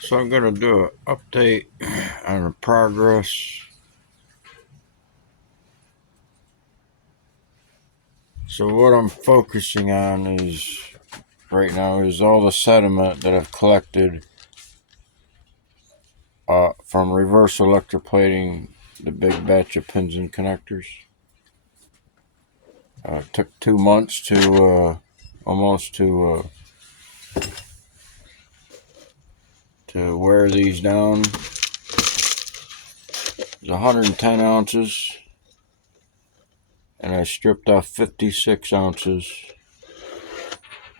So I'm going to do an update on the progress. So what I'm focusing on is right now is all the sediment that I've collected from reverse electroplating the big batch of pins and connectors. It took 2 months to almost to wear these down. It's 110 ounces, and I stripped off 56 ounces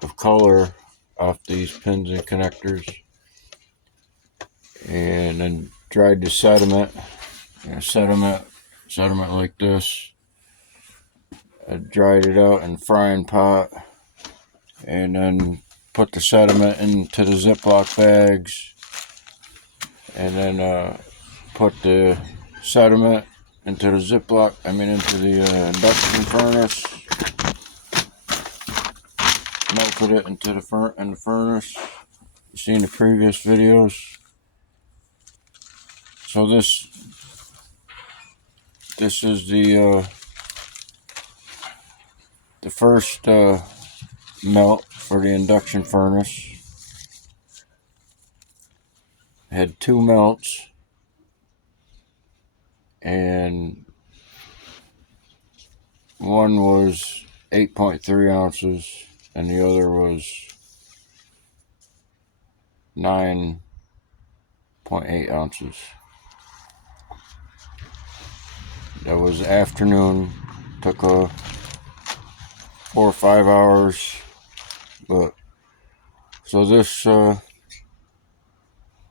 of color off these pins and connectors, and then dried the sediment. Sediment like this. I dried it out in a frying pot, and then put the sediment into the Ziploc bags, and then put the sediment into the into the induction furnace. Melted it into the furnace. You've seen the previous videos. So this is the first melt for the induction furnace. I had 2 melts, and one was 8.3 ounces and the other was 9.8 ounces. That was afternoon. Took 4 or 5 hours. But so this was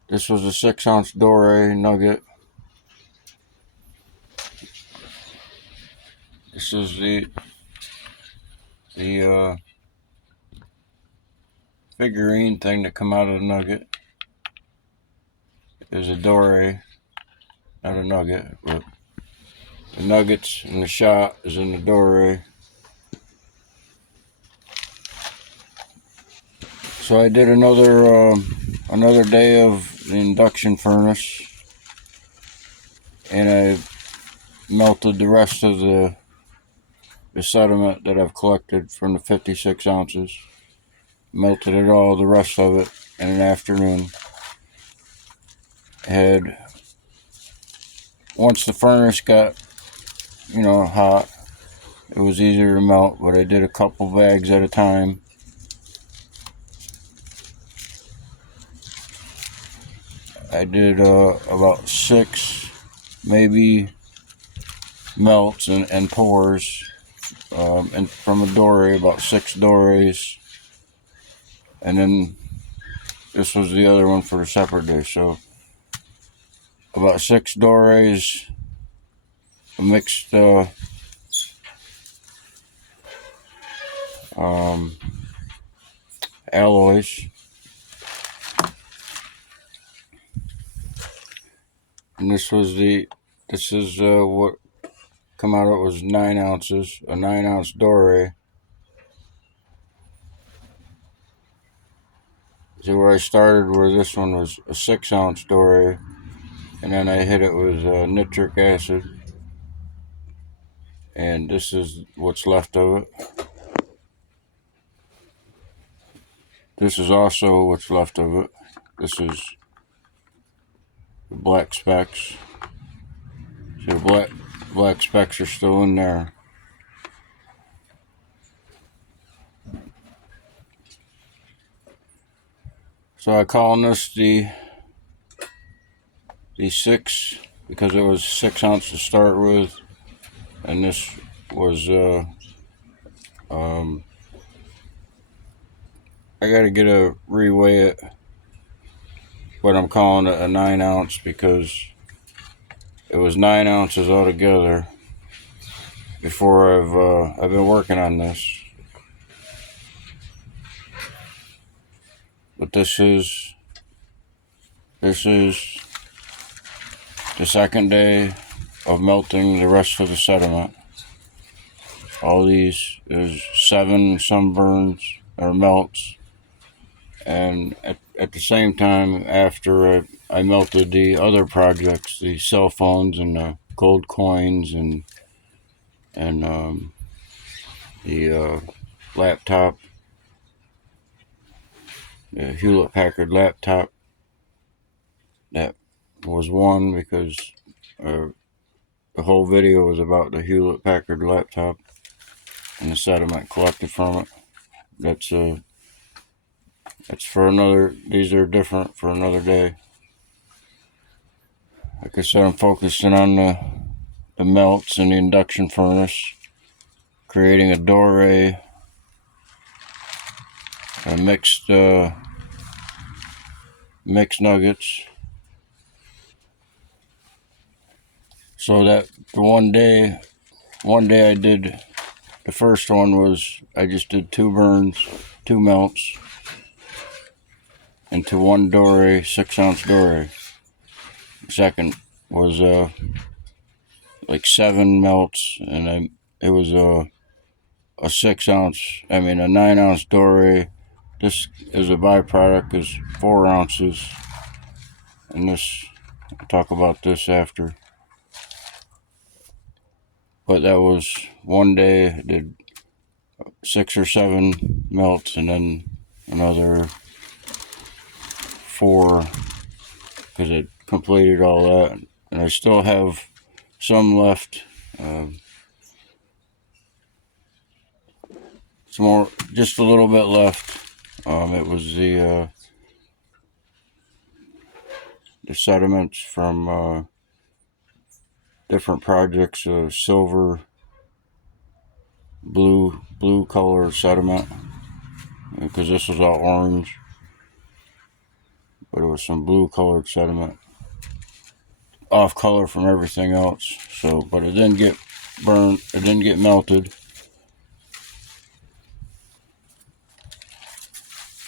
a 6-ounce Doré nugget. This is the figurine thing that come out of the nugget. Is a Doré, not a nugget, but the nuggets and the shot is in the Doré. So I did another day of the induction furnace, and I melted the rest of the sediment that I've collected from the 56 ounces. Melted it all, the rest of it, in an afternoon. Once the furnace got, hot, it was easier to melt, but I did a couple bags at a time. I did about 6, maybe, melts and pours, and from a Doré, about 6 Dorés, and then this was the other one for a separate day. So about 6 Dorés, mixed alloys. And this is what come out. It was 9 ounces, a 9-ounce Doré. See where I started, where this one was a 6-ounce Doré, and then I hit it with nitric acid, and this is what's left of it. This is also what's left of it. This is the black specks. See, the black specks are still in there. So I call this the 6, because it was 6 ounces to start with, and this was I gotta get a reweigh it, but I'm calling it a 9 ounce because it was 9 ounces altogether before I've been working on this. But this is the second day of melting the rest of the sediment. All these is 7 sunburns or melts, And at the same time, after I melted the other projects, the cell phones and the gold coins and the laptop, the Hewlett Packard laptop, that was one because the whole video was about the Hewlett Packard laptop and the sediment collected from it. That's for another. These are different for another day. Like I said, I'm focusing on the melts in the induction furnace, creating a doré, a mixed nuggets. So that the one day I did, the first one was I just did 2 burns, 2 melts into 1 doré, 6-ounce doré. The second was like 7 melts, and it was a 6-ounce, a 9-ounce doré. This is a byproduct, is 4 ounces, and this, I'll talk about this after. But that was one day, I did 6 or 7 melts, and then another 4, because it completed all that, and I still have some left. Some more, just a little bit left. It was the sediments from different projects, silver, blue color sediment, because this was all orange, but it was some blue colored sediment, off color from everything else. So, but it didn't get burned, it didn't get melted.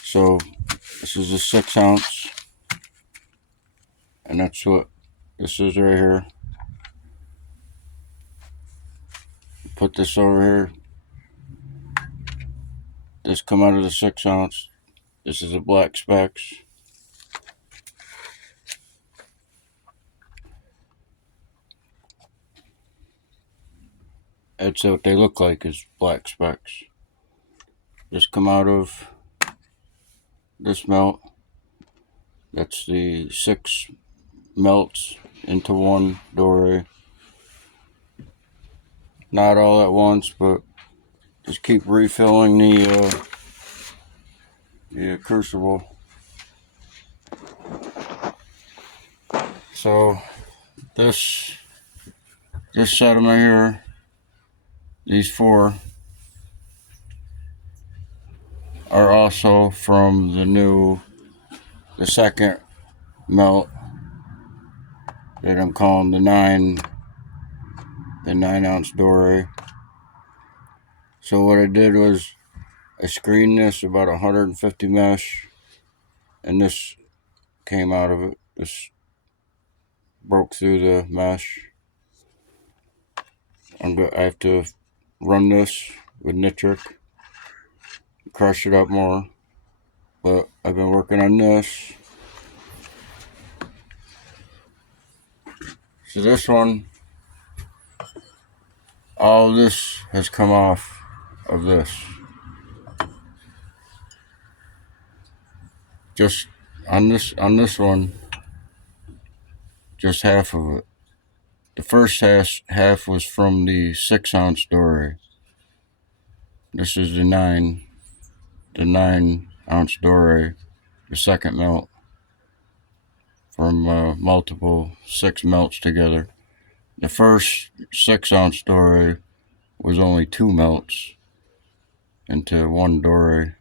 So this is a 6-ounce, and that's what this is right here. Put this over here. This come out of the 6-ounce. This is a black specks. That's what they look like, is black specks. This come out of this melt. That's the 6 melts into 1 doré. Not all at once, but just keep refilling the crucible. So this sediment here, these 4 are also from the second melt that I'm calling the 9-ounce doré. So what I did was I screened this about 150 mesh, and this came out of it. This broke through the mesh. I have to run this with nitric, crush it up more. But I've been working on this. So this one, all this has come off of this. Just on this one, just half of it. The first half was from the 6-ounce doré. This is the 9-ounce doré, the second melt from multiple 6 melts together. The first 6-ounce doré was only 2 melts into 1 doré.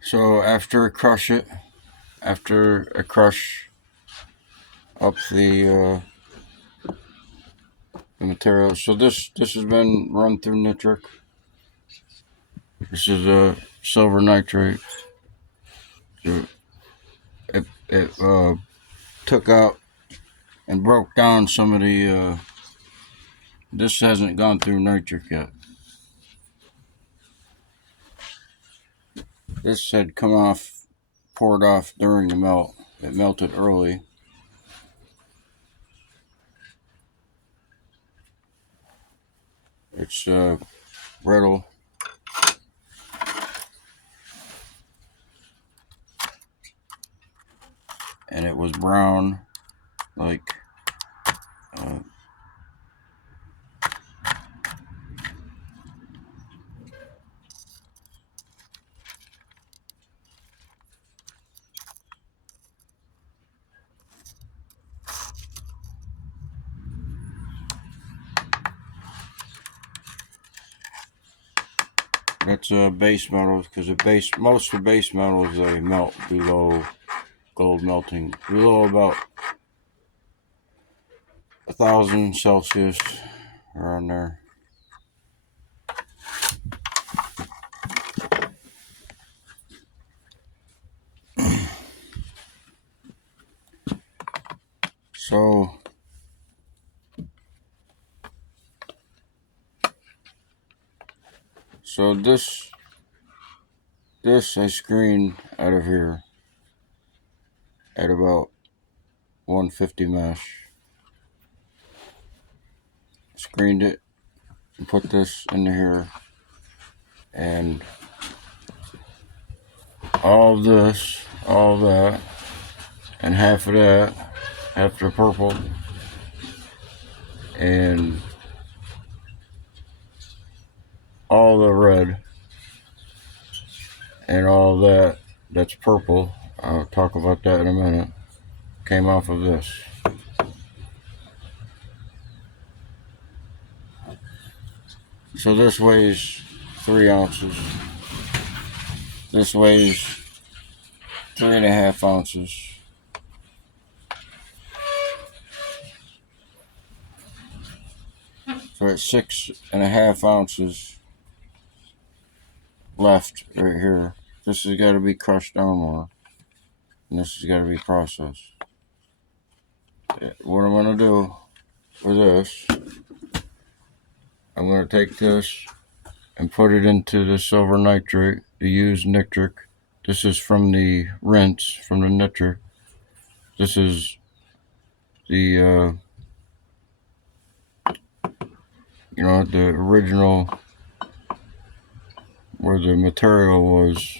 So after I crush up the material, so this has been run through nitric. This is a silver nitrate. So it took out and broke down some of the. This hasn't gone through nitric yet. This had come off, poured off during the melt. It melted early. It's brittle. And it was brown, like that's base metals, because most of the base metals, they melt below gold melting, below about 1,000 Celsius, around there. So this I screened out of here at about 150 mesh. Screened it and put this into here, and all of this, all of that, and half of that, half the purple, and all the red, and all that that's purple, I'll talk about that in a minute, came off of this. So this weighs 3 ounces. This weighs 3.5 ounces. So it's 6.5 ounces left right here. This has got to be crushed down more, and this has got to be processed. What I'm going to do with this, I'm going to take this and put it into the silver nitrate, the used nitric. This is from the rinse, from the nitric. This is the, the original, where the material was.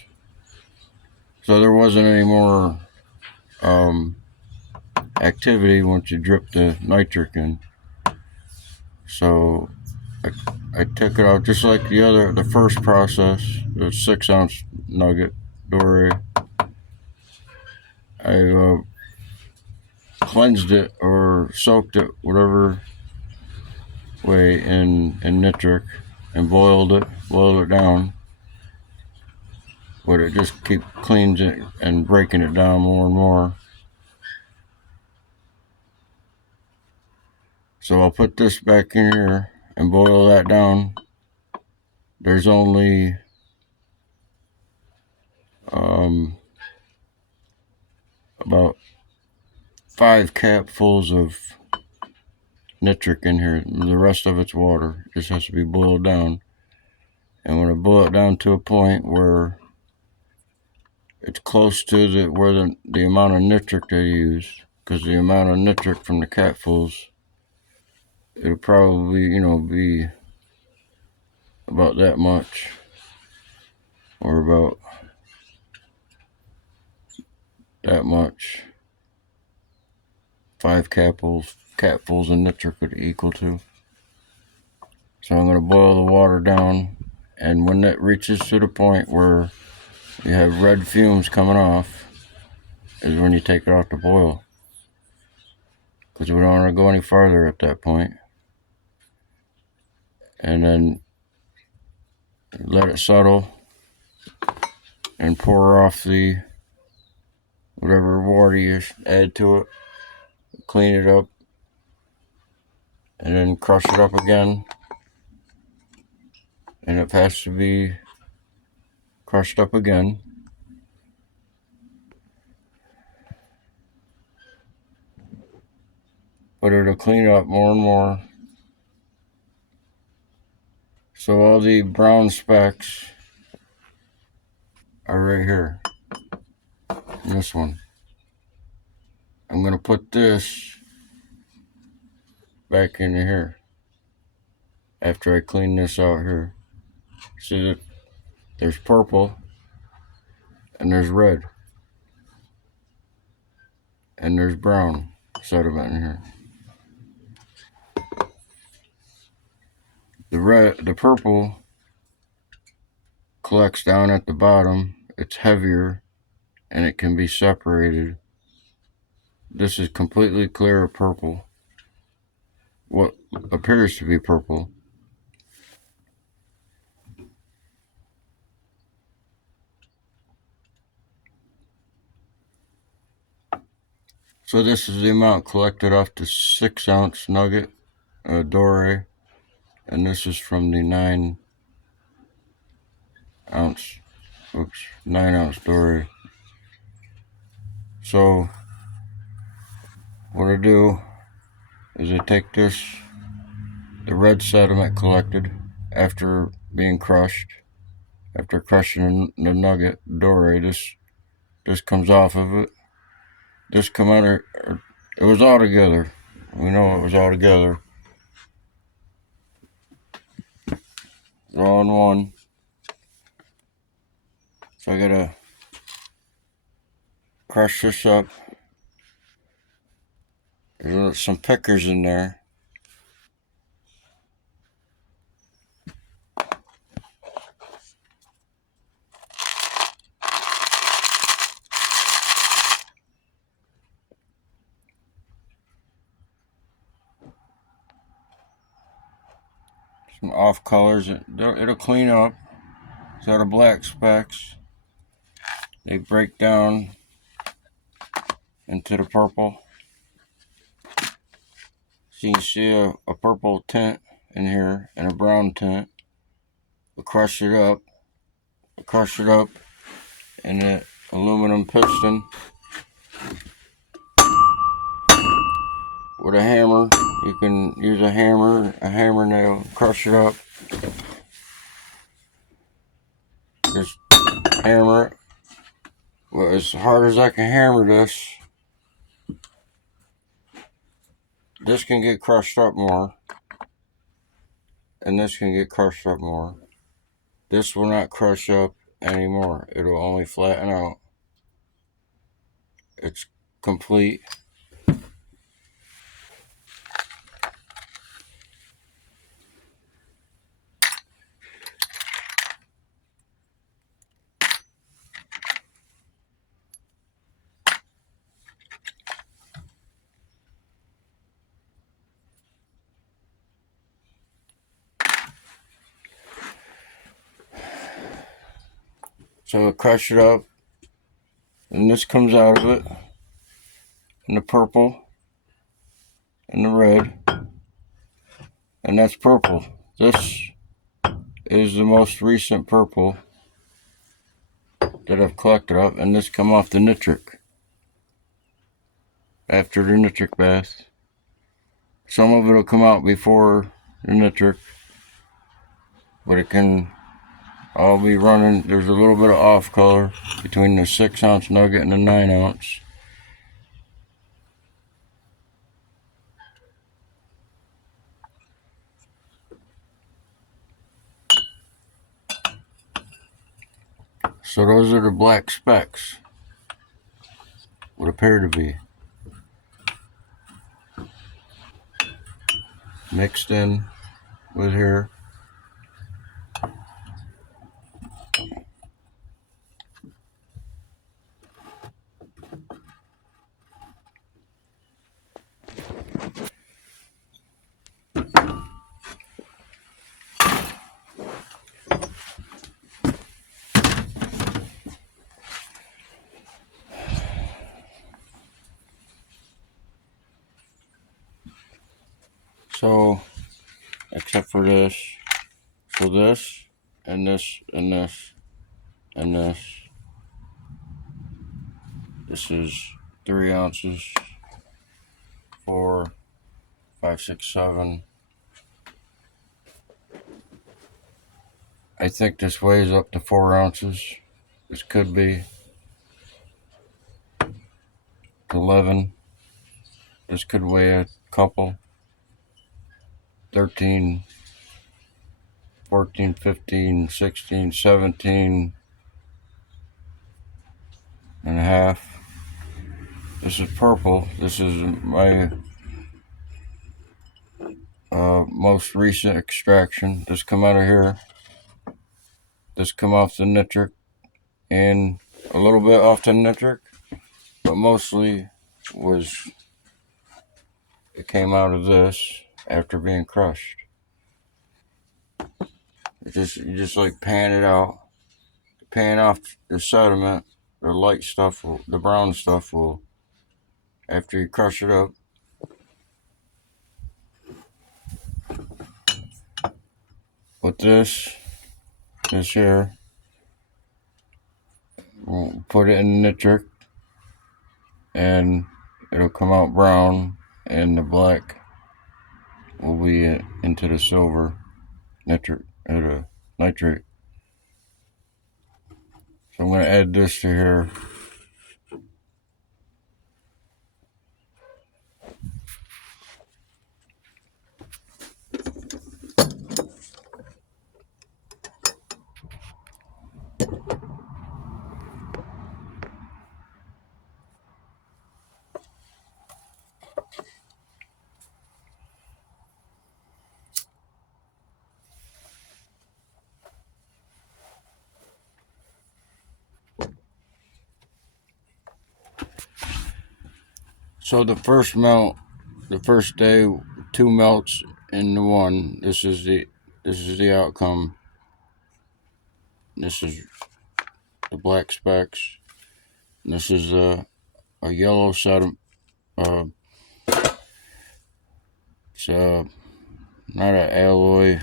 So there wasn't any more activity once you drip the nitric in. So I took it out just like the first process, the 6 ounce nugget doré. I cleansed it or soaked it, whatever way, in nitric, and boiled it down. But it just keep cleans it and breaking it down more and more. So I'll put this back in here and boil that down. There's only about 5 capfuls of nitric in here. The rest of it's water. It just has to be boiled down. And when I boil it down to a point where it's close to where the amount of nitric they use, because the amount of nitric from the capfuls, it'll probably, be about that much, or about that much. 5 capfuls of nitric would equal to. So I'm going to boil the water down, and when that reaches to the point where you have red fumes coming off, is when you take it off the boil, because we don't want to go any farther at that point. And then let it settle and pour off the whatever water you add to it, clean it up, and then crush it up again. And it has to be crushed up again. but it'll clean up more and more. So all the brown specks are right here. This one. I'm going to put this back into here after I clean this out here. See that there's purple and there's red and there's brown sediment in here. The purple collects down at the bottom. It's heavier and it can be separated. This is completely clear purple. What appears to be purple. So this is the amount collected off the 6-ounce nugget doré, and this is from the 9-ounce doré. So what I do is I take the red sediment collected after being crushed, after crushing the nugget doré. This comes off of it. This come out of, it was all together. We know it was all together. It's all in one. So I gotta crush this up. There's some pickers in there. Some off colors. It'll clean up. So the black specks, they break down into the purple. So you can see a purple tint in here and a brown tint. We'll crush it up in an aluminum piston with a hammer. You can use a hammer nail, crush it up. Just hammer it. Well, as hard as I can hammer this, this can get crushed up more, and this can get crushed up more. This will not crush up anymore. It'll only flatten out. It's complete. So I crush it up, and this comes out of it, and the purple, and the red, and that's purple. This is the most recent purple that I've collected up, and this come off the nitric after the nitric bath. Some of it will come out before the nitric, but it can all be running. There's a little bit of off color between the 6-ounce nugget and the 9-ounce. So those are the black specks, would appear to be mixed in with here. So, except for this, so this, and this, and this, and this. This is 3 ounces, 4, 5, 6, 7. I think this weighs up to 4 ounces. This could be 11. This could weigh a couple. 13, 14, 15, 16, 17 and a half. This is purple. This is my most recent extraction. This come out of here. This come off the nitric and a little bit off the nitric, but mostly it came out of this after being crushed. You just like pan it out, pan off the sediment. The light stuff the brown stuff will, after you crush it up. With this here, we'll put it in nitric, and it'll come out brown, and the black will be into the silver nitrate. So I'm going to add this to here. So the first melt, the first day, 2 melts into 1. This is the outcome. This is the black specks. And this is a yellow sediment. It's not an alloy.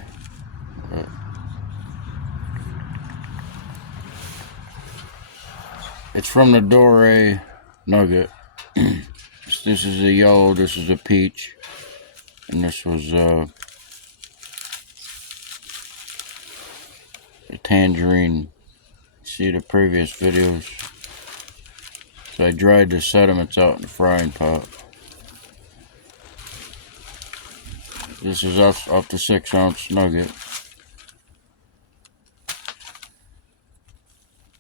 It's from the Doré nugget. This is a yellow, this is a peach, and this was a tangerine. See the previous videos. So I dried the sediments out in the frying pot. This is off the 6-ounce nugget.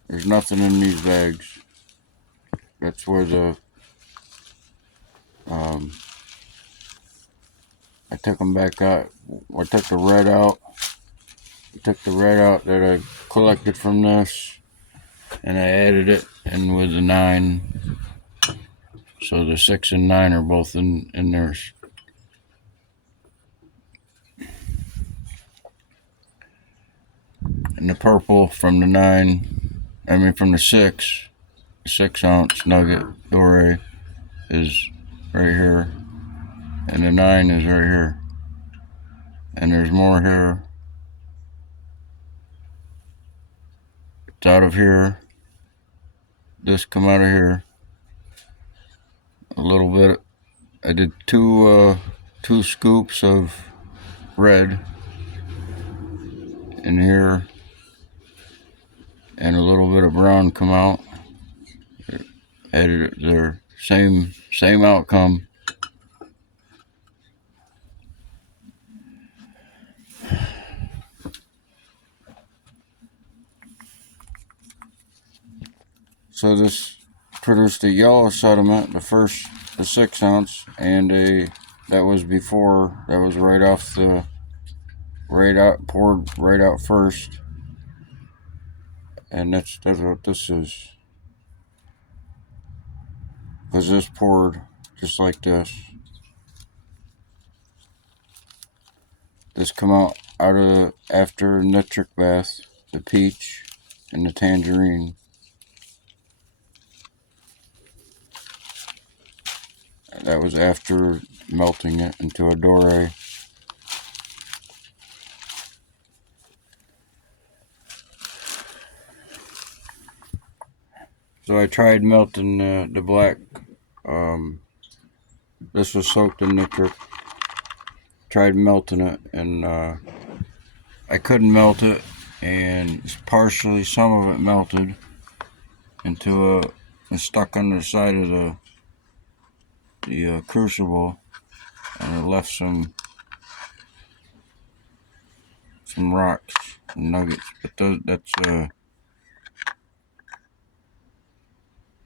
There's nothing in these bags. That's where I took them back out. I took the red out. I took the red out that I collected from this, and I added it in with the 9. So the 6 and 9 are both in there. And the purple from the 9, from the 6-ounce nugget Doré is right here, and the 9 is right here, and there's more here. It's out of here. This come out of here. A little bit. I did 2 scoops of red in here, and a little bit of brown come out. Added it there. Same outcome. So this produced a yellow sediment, the 6-ounce, and that was before, that was poured right out first, and that's what this is. Because this poured just like this. This come out of after nitric bath, the peach and the tangerine. That was after melting it into a Doré. So I tried melting the black. This was soaked in nitric. tried melting it, and I couldn't melt it, and partially some of it melted into it's stuck on the side of the crucible, and it left some rocks and nuggets. But that's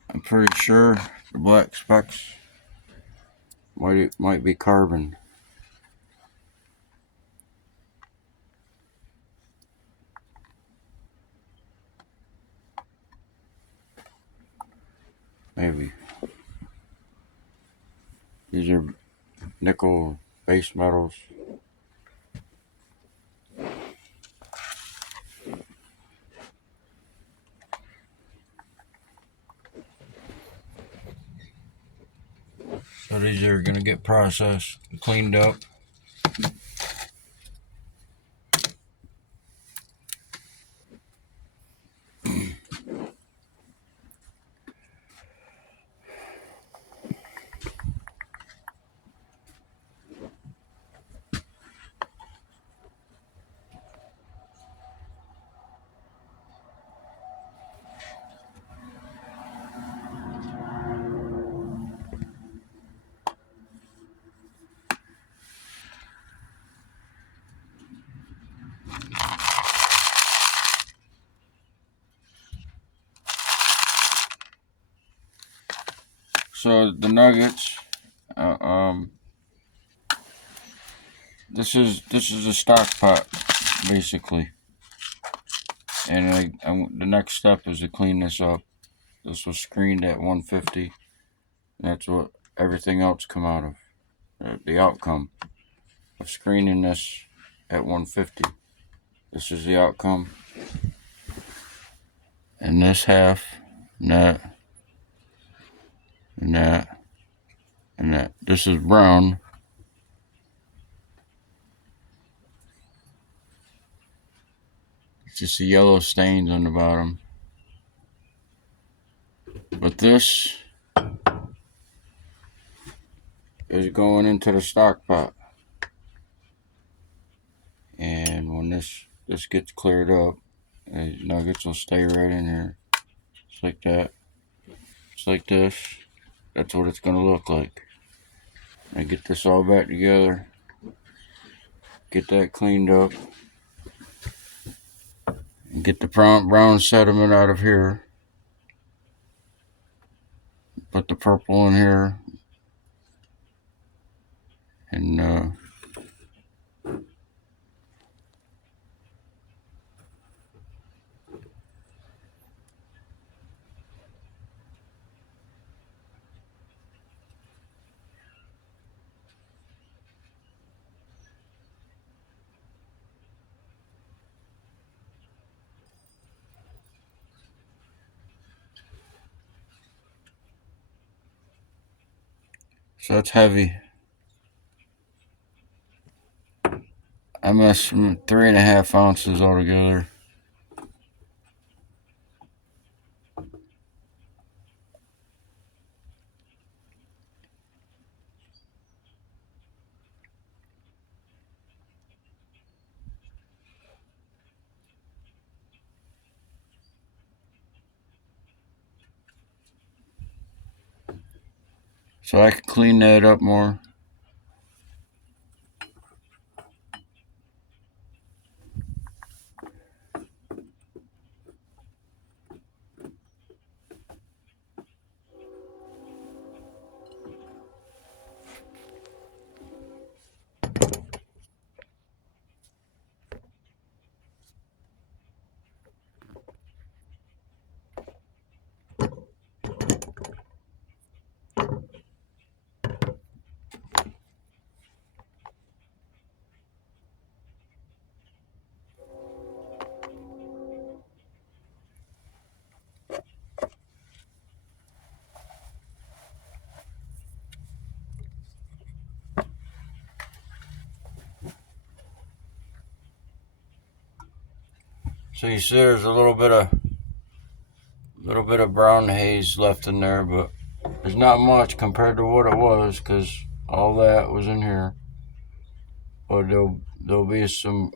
I'm pretty sure the black specks might be carbon. Maybe. These are nickel base metals. So these are going to get processed, cleaned up. So the nuggets, this is a stock pot basically, and the next step is to clean this up. This was screened at 150. That's what everything else come out of. The outcome of screening this at 150. This is the outcome. And this half, and that, and that, and that. This is brown. It's just the yellow stains on the bottom. But this is going into the stock pot. And when this gets cleared up, the nuggets will stay right in here. Just like that. Just like this. That's what it's going to look like. I get this all back together. Get that cleaned up. And get the brown sediment out of here. Put the purple in here. And so that's heavy. I messed 3.5 ounces altogether. So I can clean that up more. So you see there's a little bit of brown haze left in there, but there's not much compared to what it was, because all that was in here. but there'll be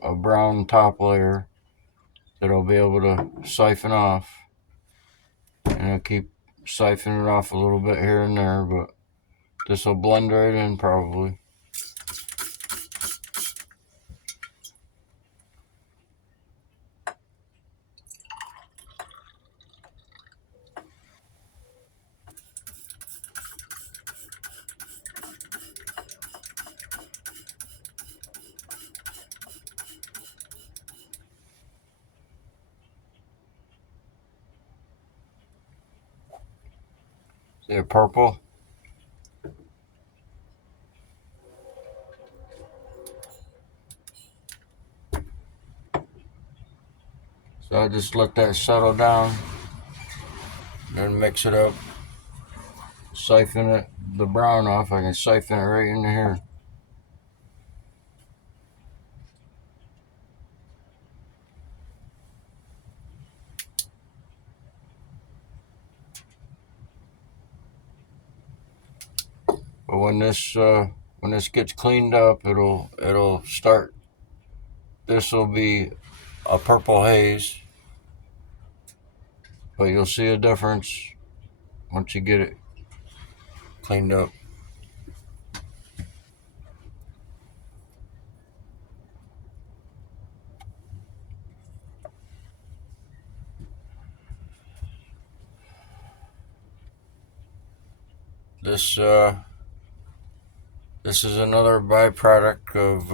a brown top layer that I'll be able to siphon off, and I'll keep siphoning it off a little bit here and there, but this will blend right in probably. See the purple? So I just let that settle down, then mix it up, siphon the brown off. I can siphon it right into here. But when this gets cleaned up, it'll start. This will be a purple haze, but you'll see a difference once you get it cleaned up. This is another byproduct of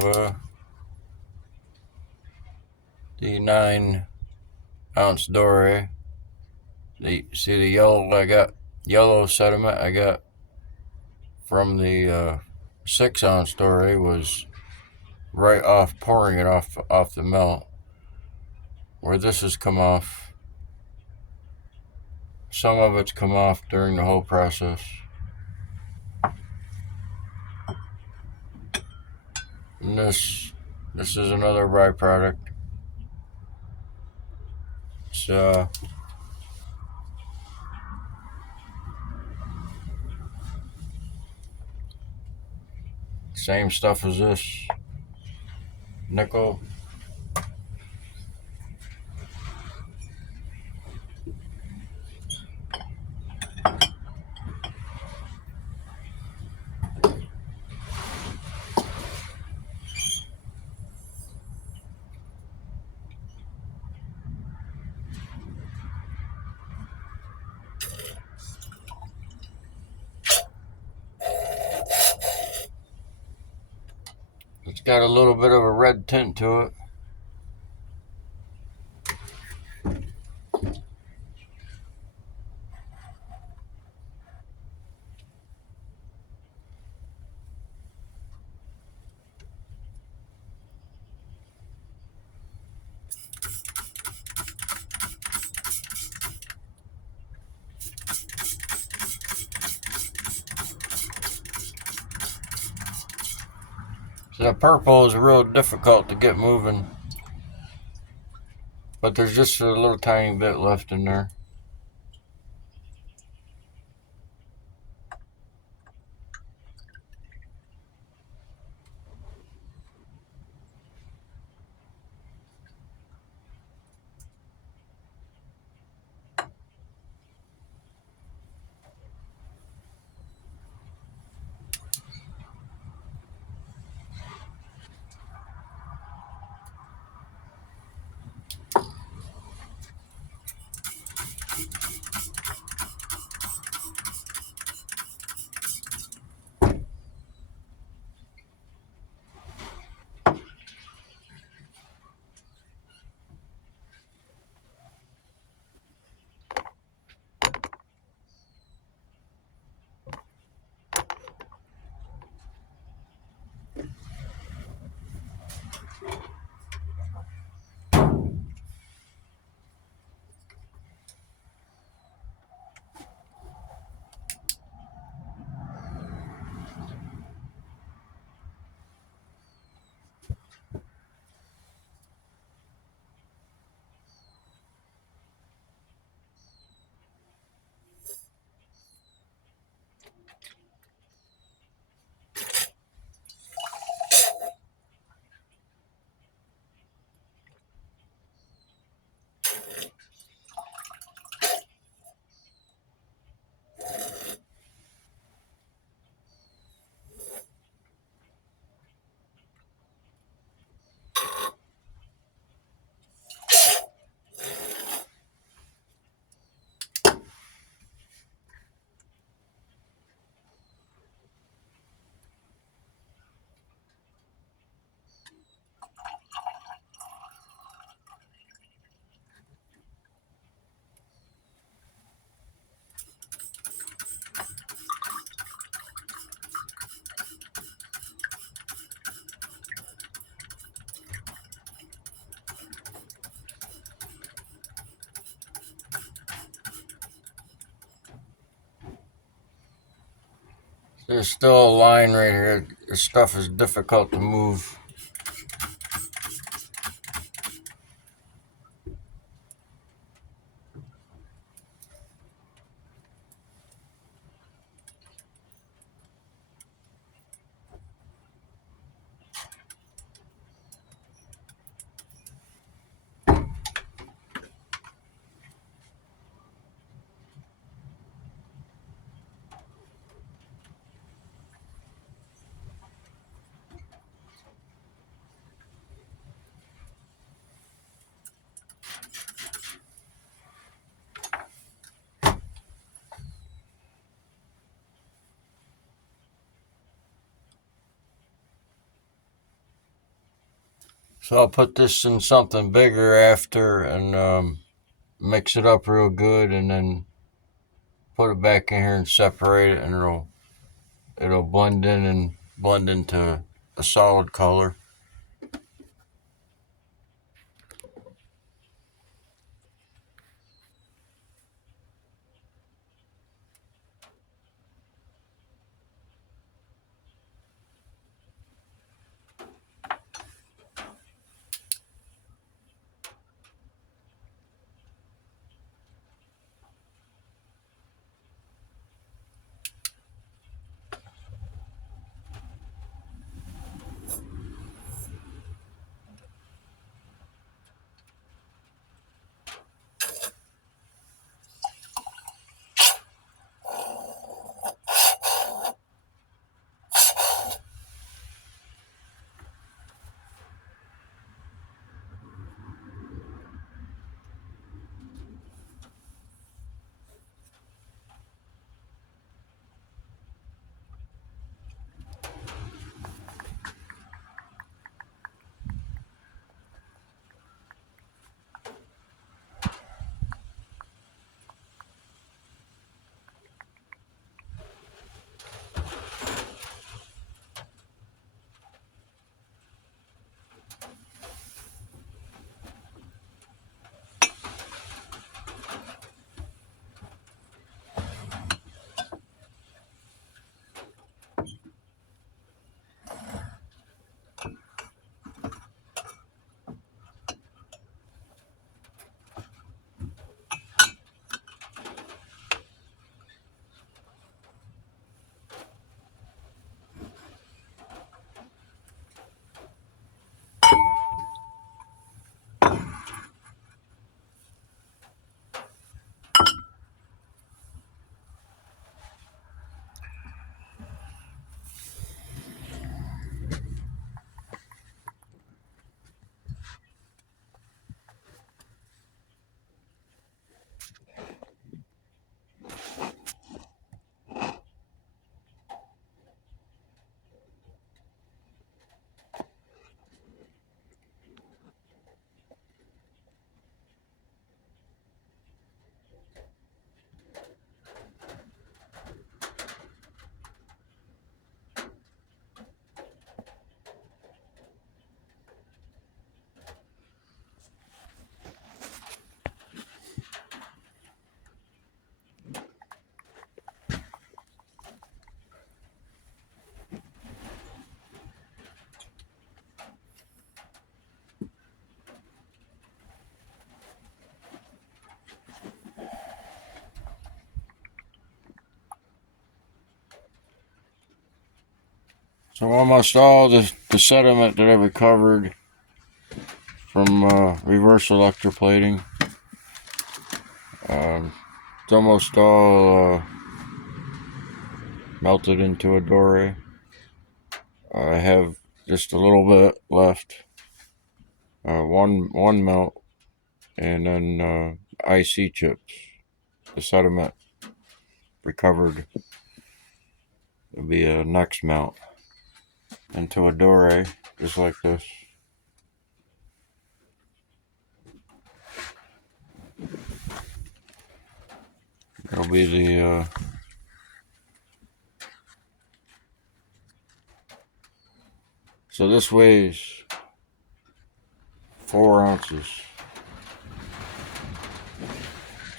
the 9-ounce Dore. See the yellow? I got yellow sediment. I got from the 6-ounce Dore was right off, pouring it off the melt. Where this has come off, some of it's come off during the whole process. And this is another byproduct. It's same stuff as this. Nickel. It's got a little bit of a red tint to it. So the purple is real difficult to get moving, but there's just a little tiny bit left in there. There's still a line right here. This stuff is difficult to move. So I'll put this in something bigger after and mix it up real good, and then put it back in here and separate it, and it'll blend in and blend into a solid color. So almost all the sediment that I recovered from reverse electroplating, it's almost all melted into a Dore. I have just a little bit left. One melt, and then IC chips. The sediment recovered will be a next melt into a Dore, just like this. It'll be the so this weighs 4 ounces.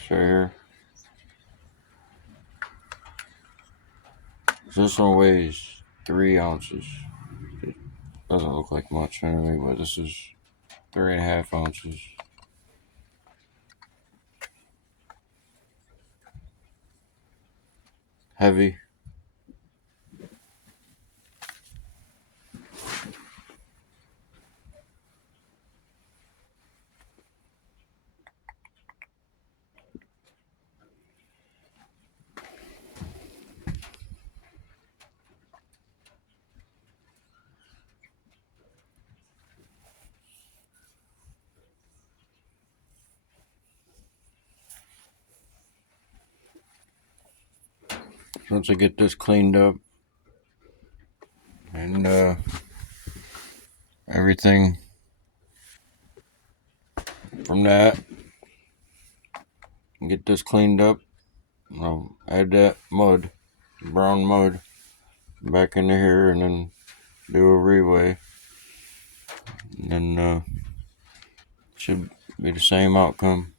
So here. So this one weighs 3 ounces. It doesn't look like much anyway, but this is 3.5 ounces. Heavy. Once I get this cleaned up and everything from that, get this cleaned up, I'll add that mud, brown mud, back into here, and then do a reweigh, and then should be the same outcome.